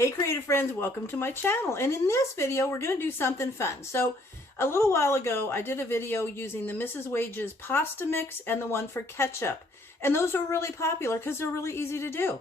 Hey creative friends, welcome to my channel. And in this video, we're going to do something fun. So a little while ago, I did a video using the Mrs. Wage's pasta mix and the one for ketchup. And those are really popular because they're really easy to do.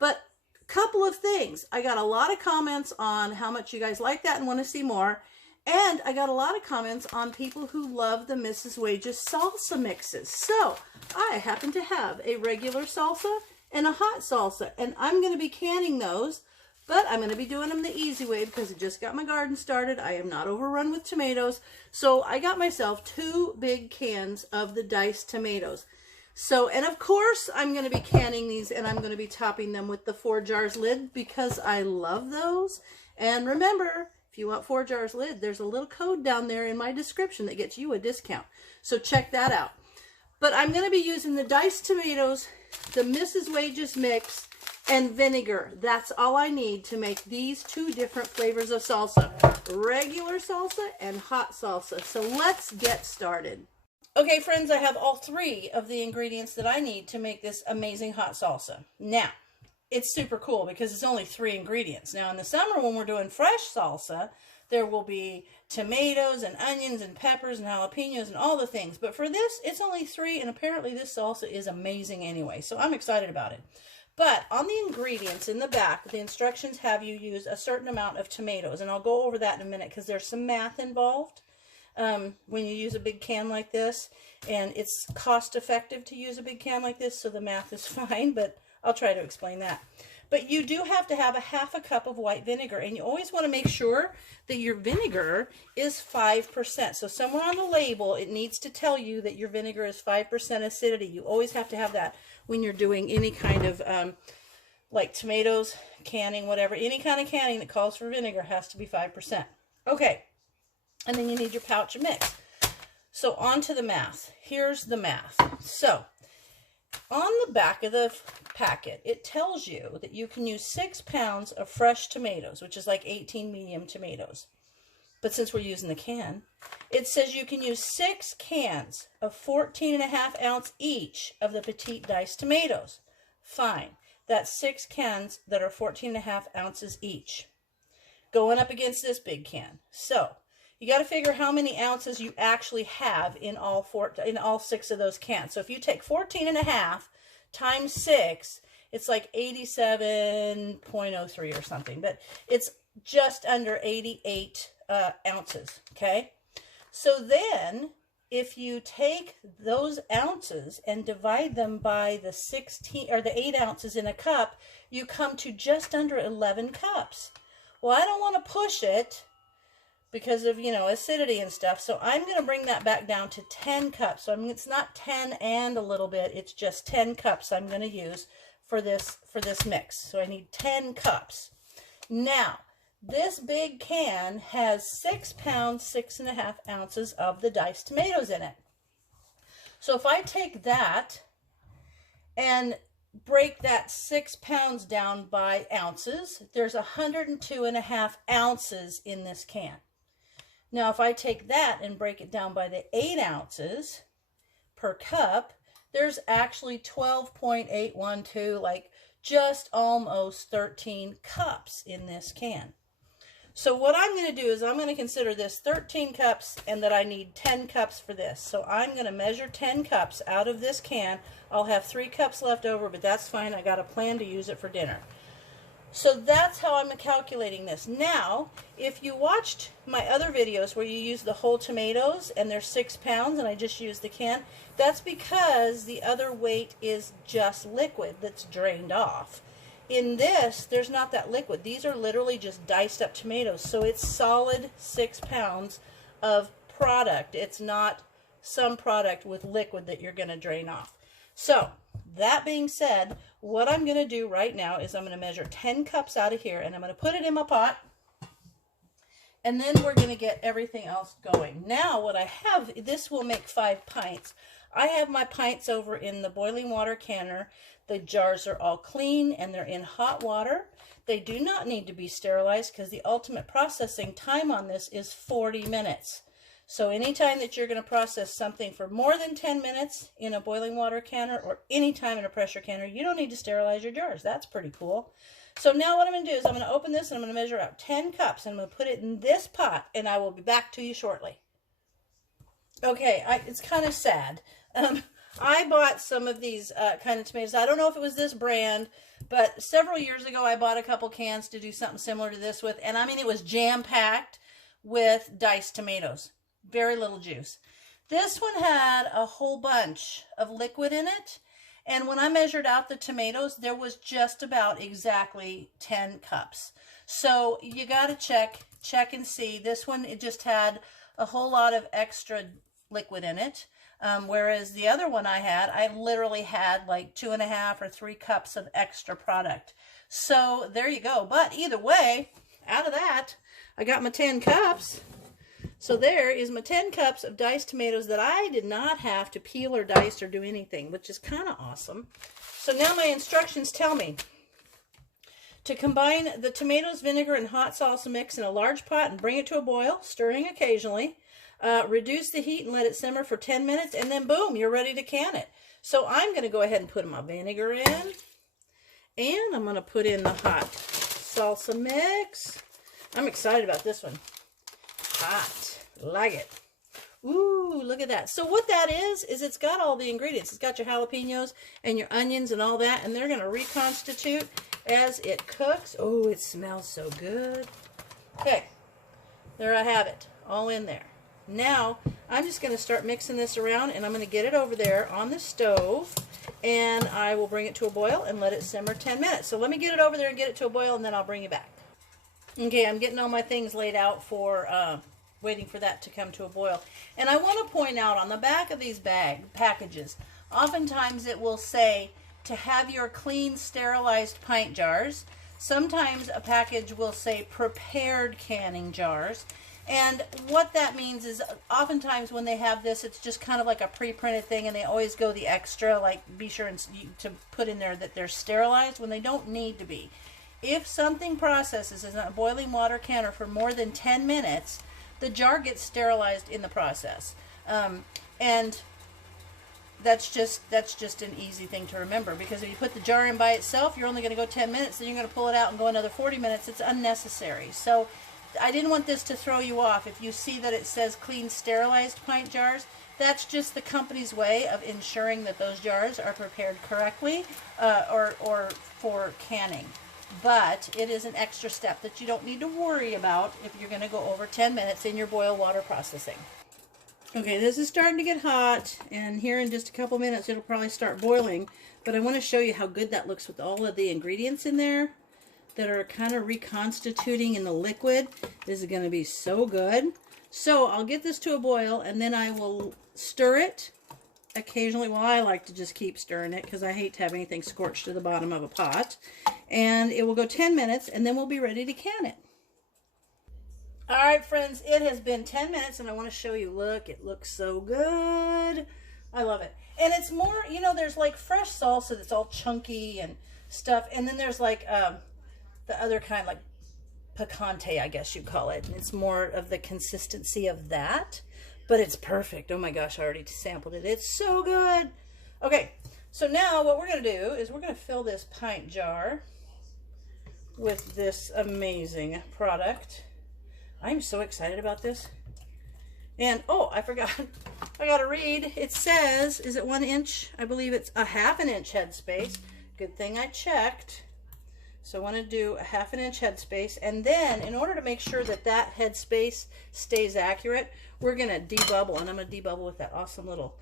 But a couple of things. I got a lot of comments on how much you guys like that and want to see more. And I got a lot of comments on people who love the Mrs. Wage's salsa mixes. So I happen to have a regular salsa and a hot salsa. And I'm going to be canning those. But I'm going to be doing them the easy way because I just got my garden started. I am not overrun with tomatoes. So I got myself 2 big cans of the diced tomatoes. So, and of course, I'm going to be canning these and I'm going to be topping them with the Forjars lid because I love those. And remember, if you want Forjars lid, there's a little code down there in my description that gets you a discount. So check that out. But I'm going to be using the diced tomatoes, the Mrs. Wage's mix, and vinegar. That's all I need to make these 2 different flavors of salsa. Regular salsa and hot salsa. So let's get started. Okay friends, I have all 3 of the ingredients that I need to make this amazing hot salsa. Now, it's super cool because it's only 3 ingredients. Now in the summer when we're doing fresh salsa, there will be tomatoes and onions and peppers and jalapenos and all the things. But for this, it's only 3 and apparently this salsa is amazing anyway. So I'm excited about it. But on the ingredients in the back, the instructions have you use a certain amount of tomatoes. And I'll go over that in a minute because there's some math involved when you use a big can like this. And it's cost effective to use a big can like this, so the math is fine. But I'll try to explain that. But you do have to have a half a cup of white vinegar. And you always want to make sure that your vinegar is 5%. So somewhere on the label, it needs to tell you that your vinegar is 5% acidity. You always have to have that when you're doing any kind of, like tomatoes, canning, whatever. Any kind of canning that calls for vinegar has to be 5%. Okay. And then you need your pouch of mix. So on to the math. Here's the math. So on the back of the packet, it tells you that you can use 6 pounds of fresh tomatoes, which is like 18 medium tomatoes. But since we're using the can, it says you can use 6 cans of 14.5 ounce each of the petite diced tomatoes. Fine. That's 6 cans that are 14.5 ounces each. Going up against this big can. So you got to figure how many ounces you actually have in all 6 of those cans. So if you take 14.5 times 6, it's like 87.03 or something. But it's just under 88 ounces, okay? So then, if you take those ounces and divide them by the 8 ounces in a cup, you come to just under 11 cups. Well, I don't want to push it because of, you know, acidity and stuff. So I'm going to bring that back down to 10 cups. So I mean, it's not 10 and a little bit. It's just 10 cups I'm going to use for this mix. So I need 10 cups. Now, this big can has 6 pounds, 6.5 ounces of the diced tomatoes in it. So if I take that and break that 6 pounds down by ounces, there's 102.5 ounces in this can. Now, if I take that and break it down by the 8 ounces per cup, there's actually 12.812, like just almost 13 cups in this can. So what I'm going to do is I'm going to consider this 13 cups and that I need 10 cups for this. So I'm going to measure 10 cups out of this can. I'll have 3 cups left over, but that's fine. I got a plan to use it for dinner. So that's how I'm calculating this. Now, if you watched my other videos where you use the whole tomatoes and they're 6 pounds and I just use the can, that's because the other weight is just liquid that's drained off. In this, there's not that liquid. These are literally just diced up tomatoes. So it's solid 6 pounds of product. It's not some product with liquid that you're going to drain off. So that being said, what I'm going to do right now is I'm going to measure 10 cups out of here and I'm going to put it in my pot. And then we're going to get everything else going. Now what I have, this will make 5 pints. I have my pints over in the boiling water canner. The jars are all clean and they're in hot water. They do not need to be sterilized because the ultimate processing time on this is 40 minutes. So anytime that you're going to process something for more than 10 minutes in a boiling water canner or any time in a pressure canner, you don't need to sterilize your jars. That's pretty cool. So now what I'm going to do is I'm going to open this and I'm going to measure out 10 cups and I'm going to put it in this pot and I will be back to you shortly. Okay, it's kind of sad. I bought some of these kind of tomatoes. I don't know if it was this brand, but several years ago I bought a couple cans to do something similar to this with. And I mean, it was jam-packed with diced tomatoes. Very little juice. This one had a whole bunch of liquid in it. And when I measured out the tomatoes, there was just about exactly 10 cups. So you got to check and see. This one, it just had a whole lot of extra liquid in it. Whereas the other one I literally had like 2.5 or 3 cups of extra product. So there you go. But either way, out of that, I got my 10 cups. So there is my 10 cups of diced tomatoes that I did not have to peel or dice or do anything, which is kind of awesome. So now my instructions tell me to combine the tomatoes, vinegar, and hot salsa mix in a large pot and bring it to a boil, stirring occasionally. Reduce the heat and let it simmer for 10 minutes, and then boom, you're ready to can it. So I'm going to go ahead and put my vinegar in, and I'm going to put in the hot salsa mix. I'm excited about this one. Hot. Like it. Ooh, look at that. So what that is it's got all the ingredients. It's got your jalapenos and your onions and all that, and they're going to reconstitute as it cooks. Oh, it smells so good. Okay, there I have it, all in there. Now, I'm just going to start mixing this around, and I'm going to get it over there on the stove, and I will bring it to a boil and let it simmer 10 minutes. So let me get it over there and get it to a boil, and then I'll bring you back. Okay, I'm getting all my things laid out for waiting for that to come to a boil. And I want to point out on the back of these packages, oftentimes it will say to have your clean, sterilized pint jars. Sometimes a package will say prepared canning jars. And what that means is oftentimes when they have this, it's just kind of like a pre-printed thing, and they always go the extra, like be sure to put in there that they're sterilized when they don't need to be. If something processes in a boiling water canner for more than 10 minutes, the jar gets sterilized in the process. And that's just an easy thing to remember, because if you put the jar in by itself, you're only going to go 10 minutes, then you're going to pull it out and go another 40 minutes. It's unnecessary. So I didn't want this to throw you off. If you see that it says clean, sterilized pint jars, that's just the company's way of ensuring that those jars are prepared correctly or for canning. But it is an extra step that you don't need to worry about if you're going to go over 10 minutes in your boil water processing. Okay, this is starting to get hot, and here in just a couple minutes it'll probably start boiling. But I want to show you how good that looks with all of the ingredients in there that are kind of reconstituting in the liquid. This is going to be so good. So I'll get this to a boil, and then I will stir it occasionally. Well, I like to just keep stirring it because I hate to have anything scorched to the bottom of a pot. And it will go 10 minutes, and then we'll be ready to can it. All right, friends, it has been 10 minutes, and I want to show you. Look, it looks so good. I love it. And it's more, you know, there's like fresh salsa that's all chunky and stuff, and then there's like the other kind, like picante, I guess you'd call it. And it's more of the consistency of that, but it's perfect. Oh my gosh, I already sampled it. It's so good. Okay, so now what we're going to do is we're going to fill this pint jar with this amazing product. I'm so excited about this. And, oh, I forgot. I got to read. It says, is it 1 inch? I believe it's a 1/2 inch headspace. Good thing I checked. So I want to do a 1/2 inch headspace. And then, in order to make sure that that headspace stays accurate, we're going to debubble. And I'm going to debubble with that awesome little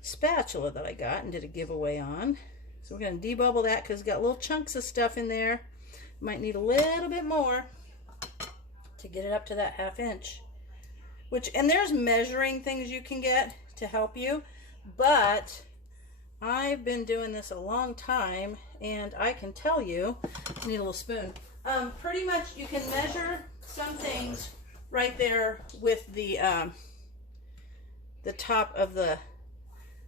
spatula that I got and did a giveaway on. So we're going to debubble that because it's got little chunks of stuff in there. Might need a little bit more to get it up to that 1/2 inch. And there's measuring things you can get to help you, but I've been doing this a long time, and I can tell you, I need a little spoon. Pretty much you can measure some things right there with the top of the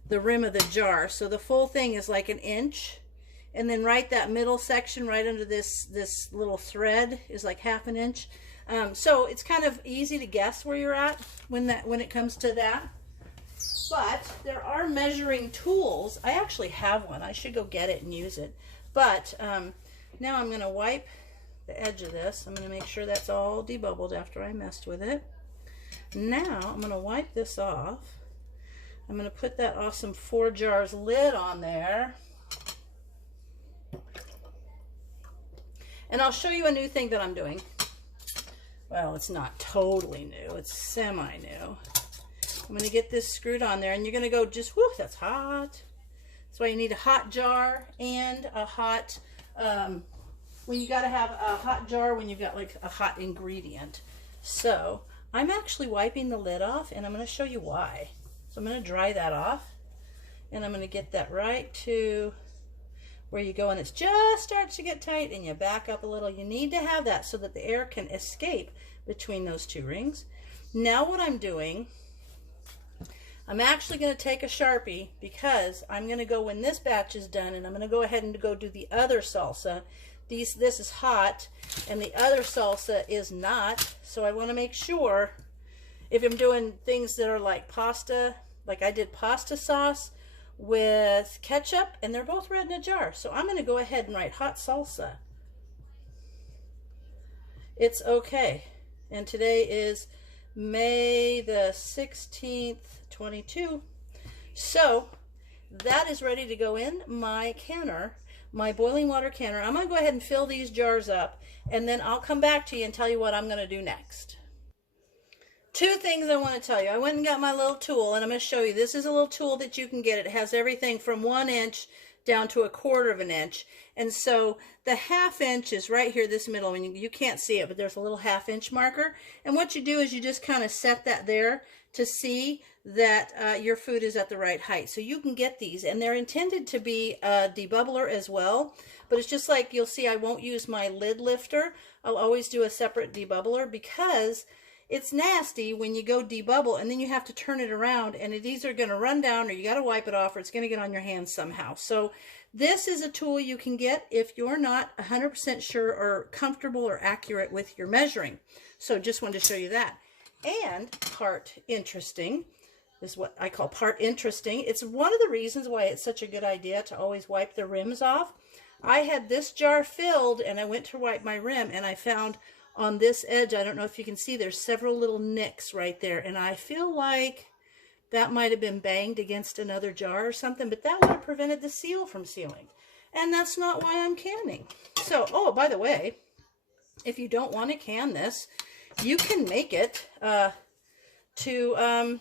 rim of the jar. So the full thing is like 1 inch, and then right that middle section right under this little thread is like 1/2 inch. So it's kind of easy to guess where you're at when it comes to that. But there are measuring tools. I actually have one. I should go get it and use it. But now I'm going to wipe the edge of this. I'm going to make sure that's all debubbled after I messed with it. Now I'm going to wipe this off. I'm going to put that awesome Forjars lid on there. And I'll show you a new thing that I'm doing. Well, it's not totally new. It's semi-new. I'm going to get this screwed on there, and you're going to go just, whoo, that's hot. That's why you need a hot jar and a hot, when you got to have a hot jar when you've got like a hot ingredient. So I'm actually wiping the lid off, and I'm going to show you why. So I'm going to dry that off, and I'm going to get that right to where you go, and it just starts to get tight, and you back up a little. You need to have that so that the air can escape between those two rings. Now what I'm doing, I'm actually going to take a Sharpie, because I'm going to go, when this batch is done, and I'm going to go ahead and go do the other salsa. This is hot, and the other salsa is not, so I want to make sure, if I'm doing things that are like pasta, like I did pasta sauce with ketchup, and they're both red in a jar. So I'm going to go ahead and write hot salsa. It's okay. And today is May the 16th, 22. So that is ready to go in my canner, my boiling water canner. I'm going to go ahead and fill these jars up, and then I'll come back to you and tell you what I'm going to do next. Two things I want to tell you. I went and got my little tool, and I'm going to show you. This is a little tool that you can get. It has everything from 1 inch down to 1/4 of an inch. And so the 1/2 inch is right here, this middle. I mean, you can't see it, but there's a little 1/2 inch marker. And what you do is you just kind of set that there to see that your food is at the right height. So you can get these, and they're intended to be a debubbler as well. But it's just like, you'll see I won't use my lid lifter. I'll always do a separate debubbler, because it's nasty when you go debubble and then you have to turn it around, and it's either going to run down, or you got to wipe it off, or it's going to get on your hands somehow. So this is a tool you can get if you're not 100% sure or comfortable or accurate with your measuring. So just wanted to show you that. And part interesting is what I call part interesting. It's one of the reasons why it's such a good idea to always wipe the rims off. I had this jar filled, and I went to wipe my rim, and I found on this edge, I don't know if you can see, there's several little nicks right there, and I feel like that might have been banged against another jar or something, but that would have prevented the seal from sealing, and that's not why I'm canning. So, oh, by the way, if you don't want to can this, you can make it to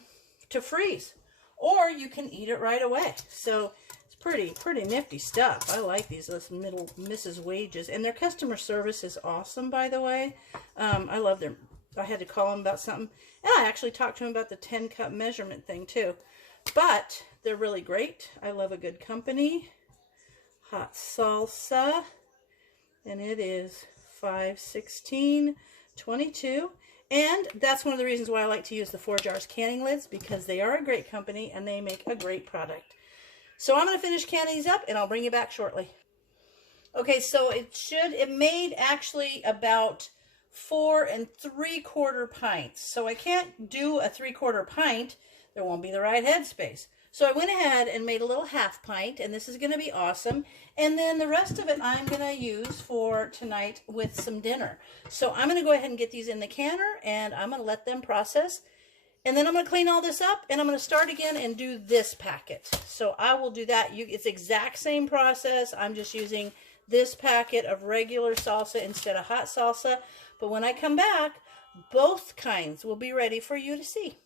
freeze, or you can eat it right away. So pretty nifty stuff. I like these little Mrs. Wages, and their customer service is awesome, by the way. I love their, I had to call them about something, and I actually talked to them about the 10-cup measurement thing too. But they're really great. I love a good company. Hot salsa, and it is 5/16/22. And that's one of the reasons why I like to use the Forjars canning lids, because they are a great company and they make a great product. So I'm going to finish canning these up, and I'll bring you back shortly. Okay, so it made actually about 4 3/4 pints. So I can't do a 3/4 pint. There won't be the right headspace. So I went ahead and made a little 1/2 pint, and this is going to be awesome. And then the rest of it I'm going to use for tonight with some dinner. So I'm going to go ahead and get these in the canner, and I'm going to let them process. And then I'm going to clean all this up, and I'm going to start again and do this packet. So I will do that. It's exact same process. I'm just using this packet of regular salsa instead of hot salsa. But when I come back, both kinds will be ready for you to see.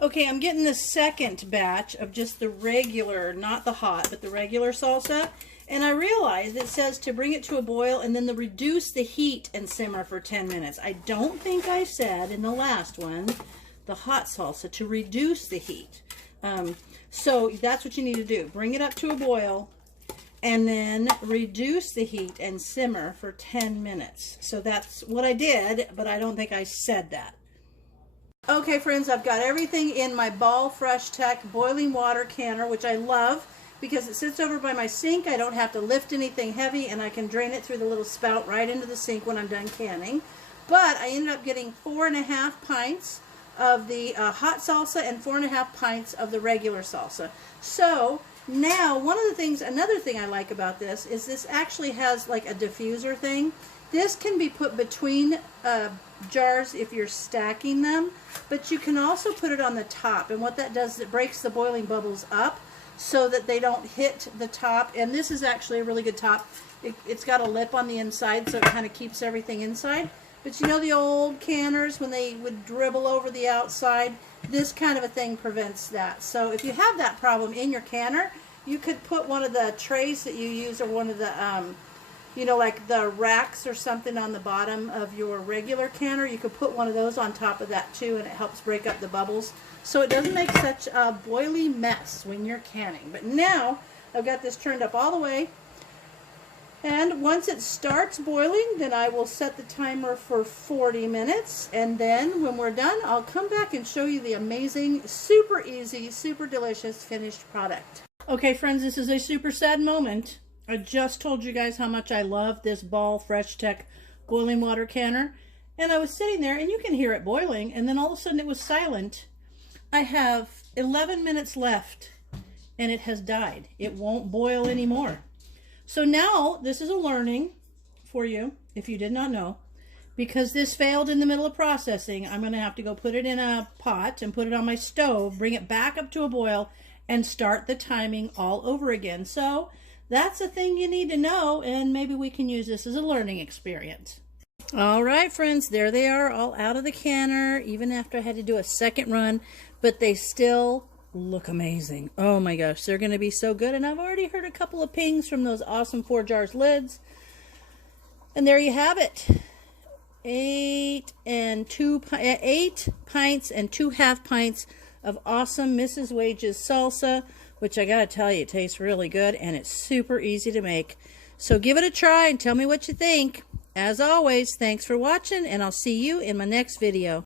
Okay, I'm getting the second batch of just the regular, not the hot, but the regular salsa. And I realized it says to bring it to a boil and then reduce the heat and simmer for 10 minutes. I don't think I said in the last one, the hot salsa, to reduce the heat. So that's what you need to do. Bring it up to a boil and then reduce the heat and simmer for 10 minutes. So that's what I did, but I don't think I said that. Okay, friends, I've got everything in my Ball Fresh Tech boiling water canner, which I love because it sits over by my sink. I don't have to lift anything heavy, and I can drain it through the little spout right into the sink when I'm done canning. But I ended up getting 4.5 pints of the hot salsa and 4.5 pints of the regular salsa. So Now, another thing I like about this is this actually has like a diffuser thing. This can be put between jars if you're stacking them, but you can also put it on the top. And what that does is it breaks the boiling bubbles up so that they don't hit the top. And this is actually a really good top. It's got a lip on the inside, so it kind of keeps everything inside. But you know the old canners, when they would dribble over the outside, this kind of a thing prevents that. So if you have that problem in your canner, you could put one of the trays that you use, or one of the, you know, like the racks or something on the bottom of your regular canner. You could put one of those on top of that too, and it helps break up the bubbles. So it doesn't make such a boily mess when you're canning. But now I've got this turned up all the way. And once it starts boiling, then I will set the timer for 40 minutes. And then when we're done, I'll come back and show you the amazing, super easy, super delicious finished product. Okay, friends, this is a super sad moment. I just told you guys how much I love this Ball Fresh Tech boiling water canner. And I was sitting there, and you can hear it boiling, and then all of a sudden it was silent. I have 11 minutes left, and it has died. It won't boil anymore. So now this is a learning for you, if you did not know. Because this failed in the middle of processing, I'm going to have to go put it in a pot and put it on my stove, bring it back up to a boil, and start the timing all over again. So that's a thing you need to know, and maybe we can use this as a learning experience. All right, friends, there they are, all out of the canner, even after I had to do a second run, but they still look amazing. Oh my gosh, they're going to be so good. And I've already heard a couple of pings from those awesome Forjars lids. And there you have it. 8 pints and 2.5 pints of awesome Mrs. Wages salsa, which I gotta tell you, it tastes really good, and it's super easy to make. So give it a try and tell me what you think. As always, thanks for watching, and I'll see you in my next video.